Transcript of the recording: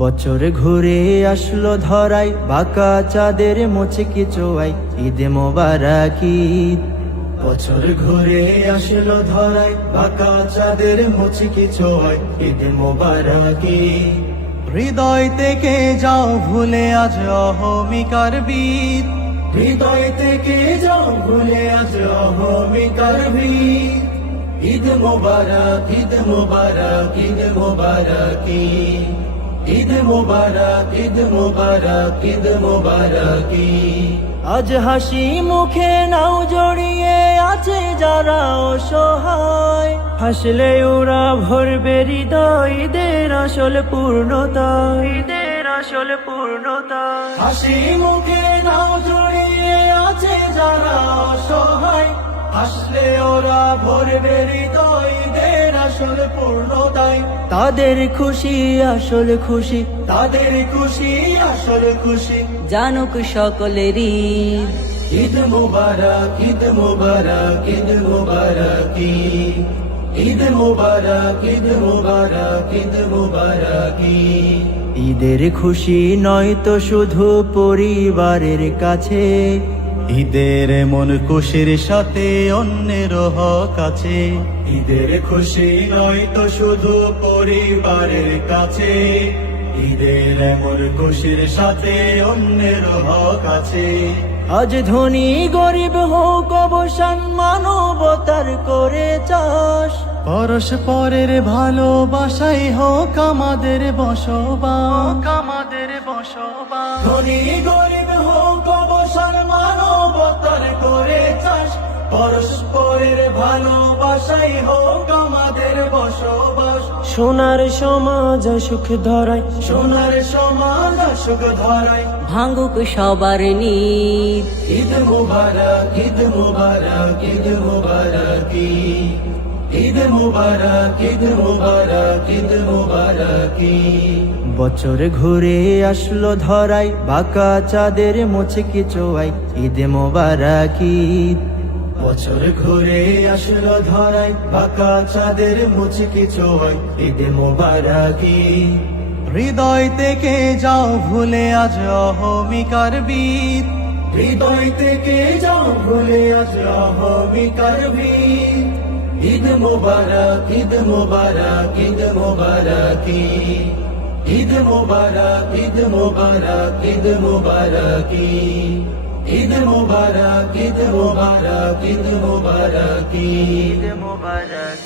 বছর ঘুরে আসলো ধরাই, বাঁকা চাঁদের মুচকি চোয়াই, ঈদ মোবারক ঈদ। বছর ঘুরে আসলো ধরাই, বাঁকা চাঁদের মুচকি চোয়াই, ঈদ মোবারক ঈদ। হৃদয় থেকে যাও ভুলে আজ অহমিকার বীর, হৃদয় থেকে যাও ভুলে আজ অহমিকার বীর। ঈদ মোবারক, ঈদ মোবারক, ঈদ মোবারক ঈদ। ঈদ মোবারক, ঈদ মোবারক, ঈদ মোবারক ঈদ। আজ হাসি মুখে নাও জড়িয়ে আছে যারা অসহায়, হাসলে ওরা ভরবে হৃদয়, ঈদের আসল পূর্ণতা, ঈদের আসল পূর্ণতা। হাসি মুখে নাও জড়িয়ে আছে যারা অসহায়, হাসলে ওরা ভরবে হৃদয়, ঈদের আসল পূর্ণতায়। তাদের খুশি আসল খুশি, তাদের খুশি আসল খুশি, জানুক সকলেরই ঈদ মোবারক, ঈদ মোবারক, ঈদ মোবারক ঈদ। ঈদ মোবারক, ঈদ মোবারক, ঈদ মোবারক ঈদ। ঈদের খুশি নয় তো শুধু পরিবারের কাছে, ঈদের মন খুশির সাথে অন্যের হক আছে। ঈদের খুশি নয় তো শুধু পরিবারের কাছে, ঈদের মন খুশির সাথে অন্যের হক আছে। আজ ধনী গরিব হোক অবসান, মানবতার করে চাষ, পরস্পরের ভালোবাসাই হোক আমাদের বসবাস, আমাদের বসবাস। ধনী গরিব হোক অবসান, মানবতার করে চাষ, পরস্পরের ভালোবাসাই হোক আমাদের বসবাস। সোনার সমাজ সুখ ধরায়, সোনার সমাজ সুখ ধরায়, ভাঙুক সবার নীত। ঈদ মুবারক, ঈদ মুবারক, ঈদ মুবারক ঈদ। ঈদ মুবারক, ঈদ মুবারক, ঈদ মুবারক ঈদ। বছর ঘুরে আসলো ধরাই, বাঁকা চাঁদের মুচকি চোয়াই, ঈদ মুবারক ঈদ। বছর ঘুরে আসলো ধরাই, বাঁকা চাঁদের মুচকি চোয়াই, ঈদ মুবারক ঈদ। হৃদয় থেকে যাও ভুলে আজ অহমিকার বীর, হৃদয় থেকে যাও ভুলে আজ অহমিকার বীর। ঈদ মুবারক, ঈদ মুবারক, ঈদ মুবারক ঈদ। ঈদ মুবারক, ঈদ মুবারক, ঈদ মুবারক ঈদ। ঈদ মুবারক, ঈদ মুবারক, ঈদ মুবারক ঈদ। মুবারক